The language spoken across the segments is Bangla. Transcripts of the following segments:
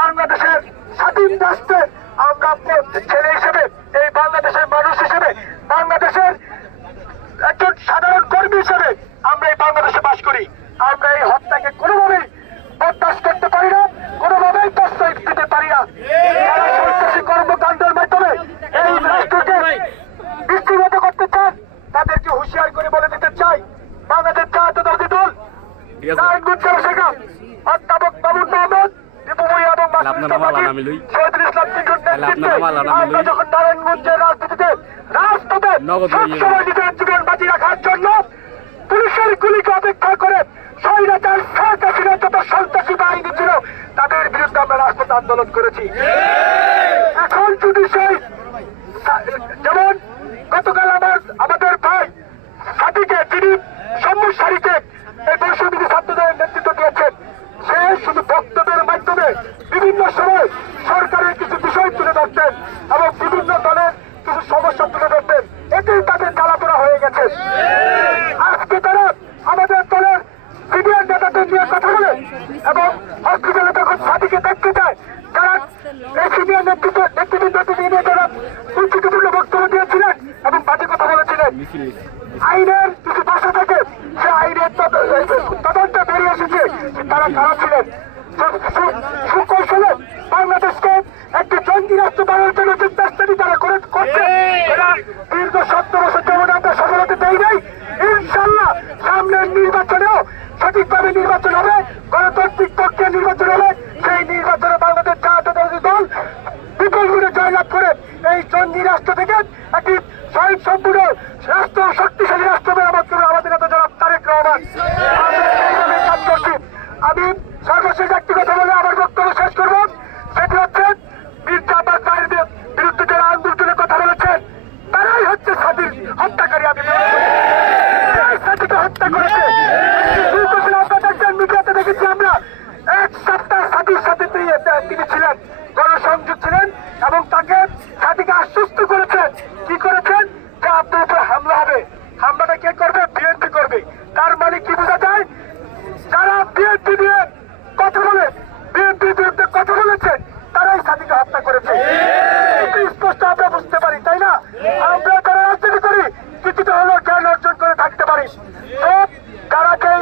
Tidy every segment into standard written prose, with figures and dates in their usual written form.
বাংলাদেশের স্বাধীন রাষ্ট্রে আমরা ছেলে হিসেবে, এই বাংলাদেশের মানুষ হিসেবে, বাংলাদেশের একজন সাধারণ কর্মী হিসেবে আমরা এই বাংলাদেশে বাস করি। আমরা এই হত্যাকে কোনোভাবেই বরদাস্ত করতে পারি না, কোনোভাবেই প্রশ্রয় দিতে পারি না। যারা সন্ত্রাসী কর্মকাণ্ডের মাধ্যমে এই রাষ্ট্রকে বিশৃঙ্খলিত করতে চান তাদেরকে হুঁশিয়ার করে বলে দিতে চাই, বাংলাদেশ জাতীয়তাবাদী দল নারায়ণগঞ্জ জেলা শাখা অধ্যাপক মামুন মাহমুদ, দীপু ভূঁইয়া এবং শহীদুল ইসলাম টিটুর নেতৃত্বে আমরা যখন নারায়ণগঞ্জের রাজনীতিতে রাজপথে সবসময় নিজের জীবন বাজি রাখার জন্য পুলিশের গুলিকে অপেক্ষা করে স্বৈরাচার শেখ হাসিনার যত সন্ত্রাসী বাহিনী ছিল তাদের বিরুদ্ধে আমরা রাজপথে আন্দোলন করেছি। এখন যদি সেই যেমন গতকাল আমাদের ভাই সাথীকে, যিনি সম্মুখ সারিতে এই বৈষম্যবিরোধী ছাত্রদের নেতৃত্ব দিয়েছেন, সে শুধু বক্তব্যের মাধ্যমে বিভিন্ন সময় সরকারের কিছু বিষয় তুলে ধরতেন এবং বিভিন্ন দলের কিছু সমস্যা তুলে ধরতেন, এটাই তাদের জ্বালাপোড়া হয়ে গেছে। আজকে তারা আমাদের দলের সিনিয়র নেতাদের নিয়ে কথা বলে এবং হসপিটালে যখন সাথীকে দেখতে যায়, যারা এই সিনিয়র নেতৃবৃন্দকে নিয়ে যারা উচ্চতর বক্তব্য দিয়েছিলেন এবং বাজে কথা বলেছিলেন, আইনের কিছু ভাষা থেকে সে আইনের তদন্তে বেরিয়ে এসেছে তারা কারা ছিলেন। সুকৌশলে বাংলাদেশকে একটি জঙ্গি রাষ্ট্র বানানোর জন্য যে চেষ্টাটি তারা করছে, এরা দীর্ঘ 70 বছর যেমন আমরা সফলতা দেই নাই, ইনশাল্লাহ সামনের নির্বাচনেও সঠিকভাবে নির্বাচন হবে, গণতান্ত্রিক প্রক্রিয়া নির্বাচন হবে। সেই নির্বাচনে বাংলাদেশ জাতীয়তাবাদী দল বিপুল গুণে জয়লাভ করে এই জঙ্গি রাষ্ট্র থেকে একটি শহীদ সম্পূর্ণ রাষ্ট্র, শক্তিশালী রাষ্ট্র মেরামত করবে আমাদের নেতা জনাব তারেক রহমান। আমরা কাজ করছি। আমি সর্বশেষ একটি কথা বলে আমার বক্তব্য শেষ করব, সেটি হচ্ছে মির্জা আব্বাস ভাইয়ের বিরুদ্ধে যারা আন্দোলনের কথা বলেছেন তারাই হচ্ছে স্বাধীন হত্যাকারী। আমি স্বাধীনকে হত্যা করেছে মিডিয়াতে দেখেছি আমরা, এক সপ্তাহ স্বাধীর সাথে তিনি ছিলেন, গণসংযোগ ছিলেন এবং তাকে স্বাধীনকে আশ্বস্ত করেছেন। কি করেছেন? যে আপনার উপর হামলা হবে। হামলাটা কে করবে? বিএনপি করবে। তার মানে কি বোঝা যায়? যারা বিএনপি নিয়ে কথা বলে, বিএনপির বিরুদ্ধে কথা বলেছেন, তারাই স্বাধীনকে হত্যা করেছে। এটি স্পষ্ট আমরা বুঝতে পারি, তাই না? আমরা যারা রাজনীতি করি কিছুটা হলেও জ্ঞান অর্জন করে থাকতে পারি। যারা যে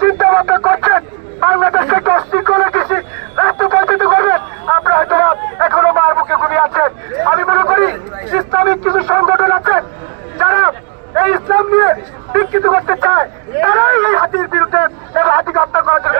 চিন্তা ভাবনা করছেন বাংলাদেশে একটা অশৃঙ্খলা কৃষি রাষ্ট্র পরিচিত করবেন, আমরা হয়তো এখনো মার মুখে ঘুমিয়ে আছেন। আমি মনে করি ইসলামিক কিছু সংগঠন আছেন যারা এই ইসলাম নিয়ে বিকৃত করতে চায়, তারাই এই হাতির বিরুদ্ধে এবং হাতিকে হত্যা করার জন্য